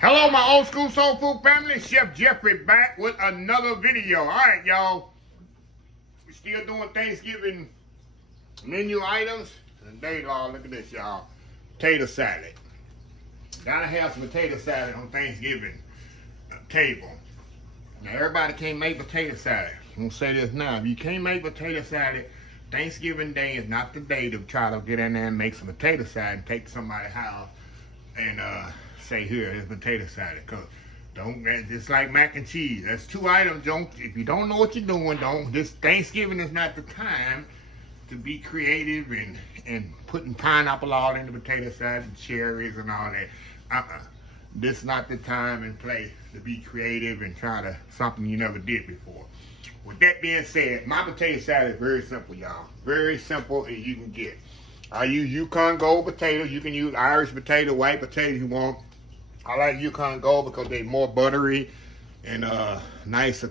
Hello, my old school soul food family. Chef Jeffrey back with another video. All right, y'all. We still doing Thanksgiving menu items. Today, y'all, look at this, y'all. Potato salad. Gotta have some potato salad on Thanksgiving table. Now, everybody can't make potato salad. I'm gonna say this now. If you can't make potato salad, Thanksgiving Day is not the day to try to get in there and make some potato salad and take to somebody's house and say, here, it's potato salad. Cause just like mac and cheese. That's two items. If you don't know what you're doing, this Thanksgiving is not the time to be creative and putting pineapple all in the potato salad and cherries and all that. This is not the time and place to be creative and try to something you never did before. With that being said, my potato salad is very simple, y'all. Very simple as you can get. I use Yukon Gold potatoes. You can use Irish potato, white potato if you want. I like Yukon Gold because they're more buttery and nicer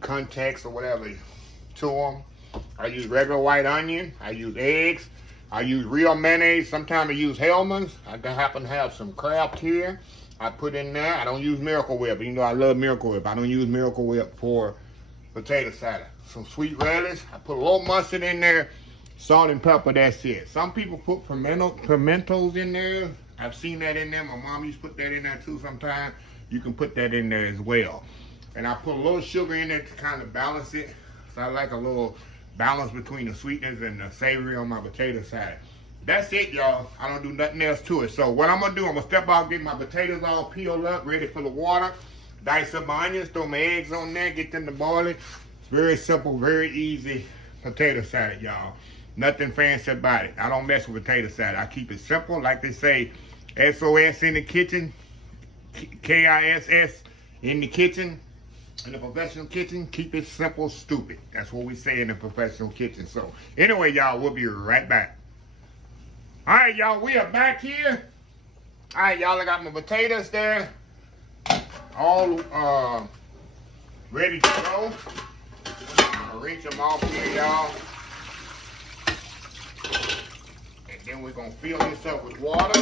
context or whatever to them. I use regular white onion. I use eggs. I use real mayonnaise. Sometimes I use Hellmann's. I happen to have some Kraft here. I put in there. I don't use Miracle Whip, even though I love Miracle Whip. I don't use Miracle Whip for potato salad. Some sweet relish. I put a little mustard in there. Salt and pepper, that's it. Some people put pimentos in there. I've seen that in there. My mom used to put that in there too sometimes. You can put that in there as well. And I put a little sugar in there to kind of balance it. So I like a little balance between the sweetness and the savory on my potato salad. That's it, y'all. I don't do nothing else to it. So what I'm gonna do, I'm gonna step out, get my potatoes all peeled up, ready for the water. Dice up my onions, throw my eggs on there, get them to boiling. It's very simple, very easy potato salad, y'all. Nothing fancy about it. I don't mess with potato salad. I keep it simple. Like they say, SOS in the kitchen, KISS in the kitchen. In the professional kitchen, keep it simple, stupid. That's what we say in the professional kitchen. So, anyway, y'all, we'll be right back. All right, y'all, we are back here. All right, y'all, I got my potatoes there. All ready to go. I'll rinse them off here, y'all. And then we're going to fill this up with water.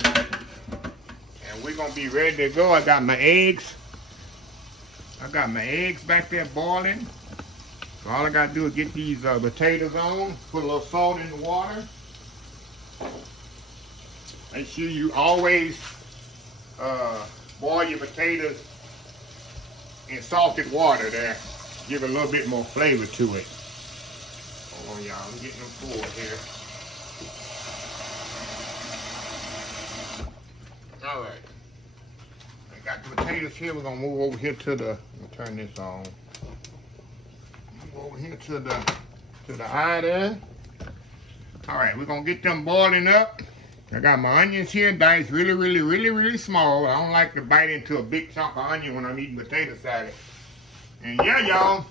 And we're going to be ready to go. I got my eggs. I got my eggs back there boiling. So all I got to do is get these potatoes on. Put a little salt in the water. Make sure you always boil your potatoes in salted water there. Give it a little bit more flavor to it. Hold on, y'all. I'm getting them full here. All right. I got the potatoes here. We're going to move over here to the, turn this on. Move over here to the eye there. All right, we're going to get them boiling up. I got my onions here diced really small. I don't like to bite into a big chunk of onion when I'm eating potato salad. And yeah, y'all,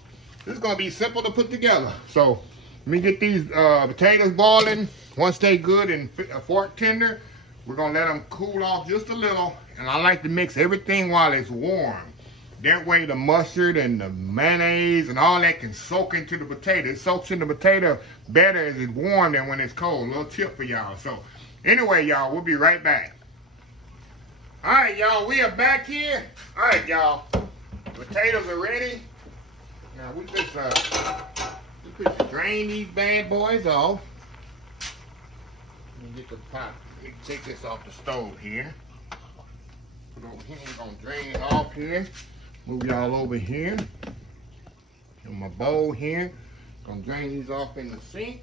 this is going to be simple to put together. So let me get these potatoes boiling. Once they good and fork tender, we're going to let them cool off just a little. And I like to mix everything while it's warm. That way the mustard and the mayonnaise and all that can soak into the potato. It soaks in the potato better as it's warm than when it's cold. A little tip for y'all. So anyway, y'all, we'll be right back. All right, y'all, we are back here. All right, y'all, potatoes are ready. Now we just drain these bad boys off. Let me get the pot. Let me take this off the stove here. Put over here. We're gonna drain it off here. Move y'all over here. In my bowl here. Gonna drain these off in the sink.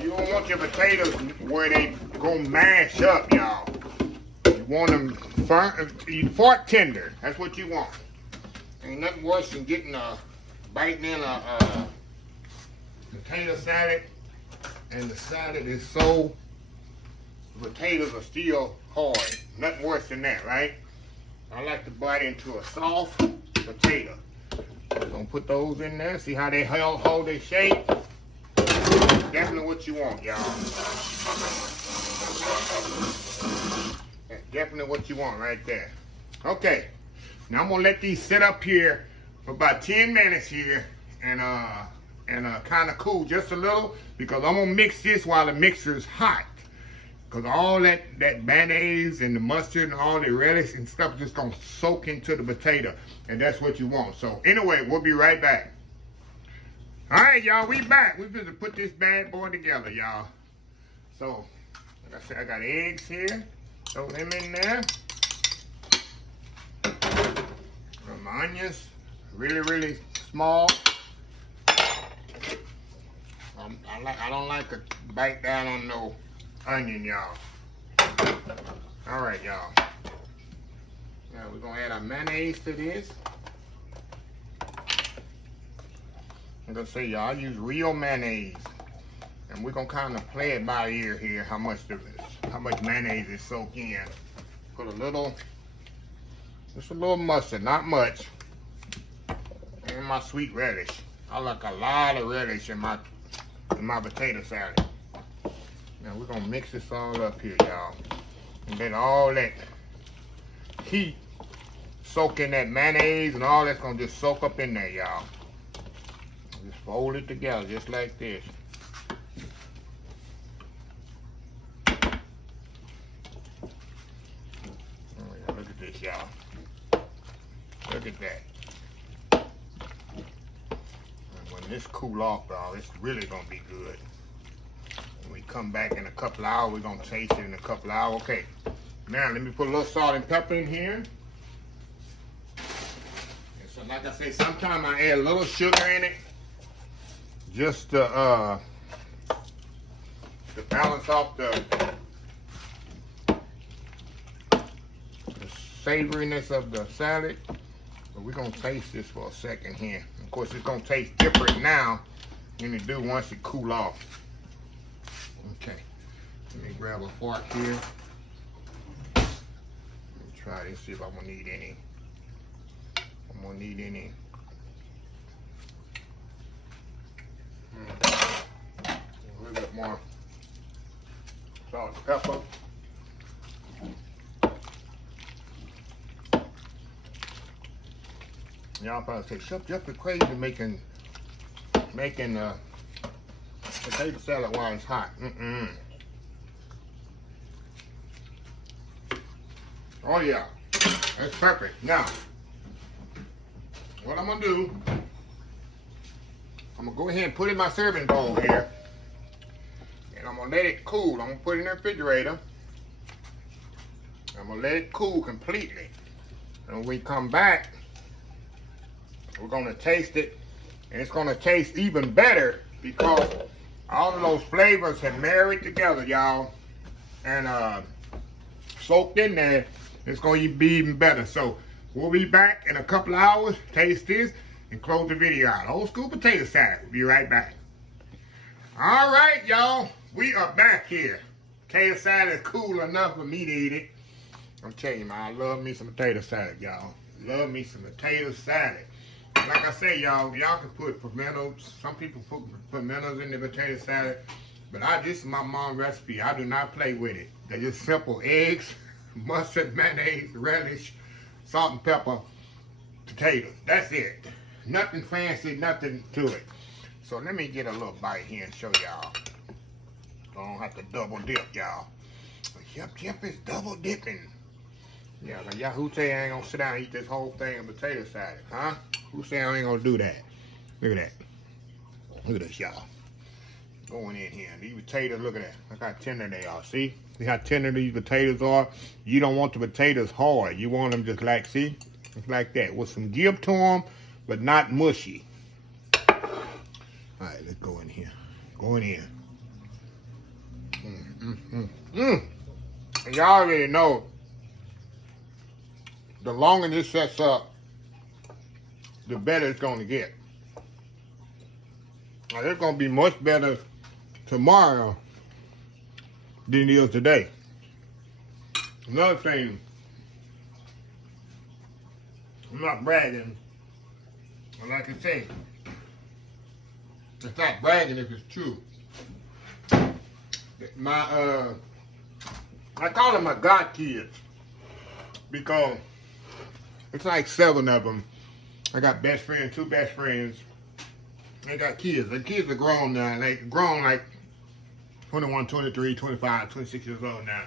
You don't want your potatoes where they go mash up, y'all. You want them fork tender. That's what you want. Ain't nothing worse than getting biting in a potato salad, and the salad is so, the potatoes are still hard. Nothing worse than that, right? I like to bite into a soft potato. I'm gonna put those in there. See how they hold their shape? Definitely what you want, y'all. That's definitely what you want right there. Okay, now I'm gonna let these sit up here for about 10 minutes here, and and kind of cool just a little, because I'm gonna mix this while the mixer is hot. Because all that mayonnaise and the mustard and all the relish and stuff just gonna soak into the potato, and that's what you want. So anyway, we'll be right back. All right, y'all, we back. We're gonna put this bad boy together, y'all. So, like I said, I got eggs here. Throw them in there. Some onions, really small. I don't like to bite down on no onion, y'all. All right, y'all. Now we're gonna add our mayonnaise to this. I'm gonna say, y'all, I use real mayonnaise, and we're gonna kind of play it by ear here. How much mayonnaise is soaked in. Put just a little mustard, not much, and my sweet relish. I like a lot of relish in my potato salad. Now we're gonna mix this all up here, y'all, and let all that heat soak in that mayonnaise, and all that's gonna just soak up in there, y'all. Just fold it together just like this. Oh yeah, look at this, y'all. Look at that. And when this cool off, y'all, it's really gonna be good. When we come back in a couple of hours, we're gonna taste it in a couple of hours. Okay, now let me put a little salt and pepper in here. And so like I say, sometimes I add a little sugar in it, just to balance off the savoriness of the salad. But we're gonna taste this for a second here. Of course, it's gonna taste different now than it do once it cool off. Okay, let me grab a fork here. Let me try this, see if I'm gonna need any. I'm gonna need any. A little bit more salt and pepper. Y'all probably say, Chef Jeff is crazy making potato salad while it's hot. Oh yeah, that's perfect. Now, what I'm gonna do, I'm gonna go ahead and put it in my serving bowl here, and I'm gonna let it cool. I'm gonna put it in the refrigerator. I'm gonna let it cool completely, and when we come back, we're gonna taste it, and it's gonna taste even better because all of those flavors have married together, y'all, and soaked in there. It's gonna be even better. So we'll be back in a couple of hours, taste this, and close the video out. Old school potato salad. We'll be right back. All right, y'all, we are back here. Potato salad is cool enough for me to eat it. I'm telling you, man, I love me some potato salad, y'all. Love me some potato salad. Like I say, y'all can put pimentos. Some people put pimentos in the potato salad, but this is my mom's recipe. I do not play with it. They're just simple eggs, mustard, mayonnaise, relish, salt and pepper, potatoes. That's it. Nothing fancy, nothing to it. So let me get a little bite here and show y'all. I don't have to double dip, y'all. Yep, is double dipping. Yeah, but y'all, who say I ain't gonna sit down and eat this whole thing of potato salad, huh? Who say I ain't gonna do that? Look at that. Look at this, y'all. Going in here. These potatoes, look at that. Look how tender they are. See? See how tender these potatoes are? You don't want the potatoes hard. You want them just like, see? Just like that. With some give to them, but not mushy. All right, let's go in here. Going in. And y'all already know, the longer this sets up, the better it's going to get. Now, it's going to be much better tomorrow than it is today. Another thing, I'm not bragging, but like I say, it's not bragging if it's true. I call them my God kids because it's like 7 of them. I got best friends, 2 best friends, They got kids. The kids are grown now. They grown like 21, 23, 25, 26 years old now.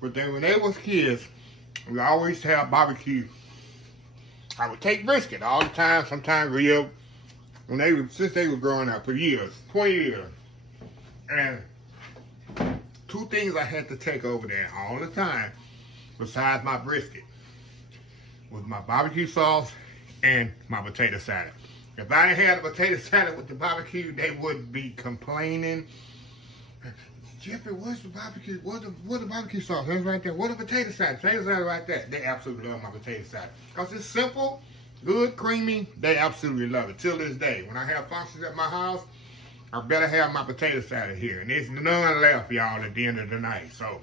But then when they was kids, we always have barbecue. I would take brisket all the time, sometimes rib. Since they were growing up for years, 20 years. And two things I had to take over there all the time, besides my brisket, was my barbecue sauce and my potato salad. If I ain't had a potato salad with the barbecue, they would be complaining. Jeffrey, what's the barbecue? What the barbecue sauce? That's right there. What the potato salad? Potato salad right there. They absolutely love my potato salad. Because it's simple, good, creamy. They absolutely love it. Till this day. When I have functions at my house, I better have my potato salad here. And there's none left, y'all, at the end of the night. So,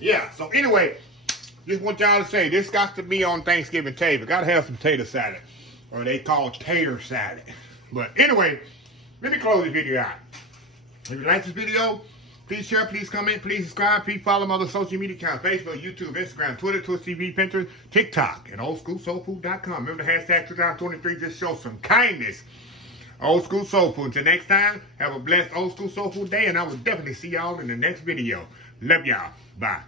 yeah. So, anyway, just want y'all to say, this got to be on Thanksgiving table. Got to have some potato salad. Or they call tater salad. But anyway, let me close this video out. If you like this video, please share, please comment, please subscribe, please follow my other social media accounts, Facebook, YouTube, Instagram, Twitter, Twitch TV, Pinterest, TikTok, and oldschoolsoulfood.com. Remember the hashtag 2023, just show some kindness. Old School Soul Food. Until next time, have a blessed Old School Soul Food day, and I will definitely see y'all in the next video. Love y'all. Bye.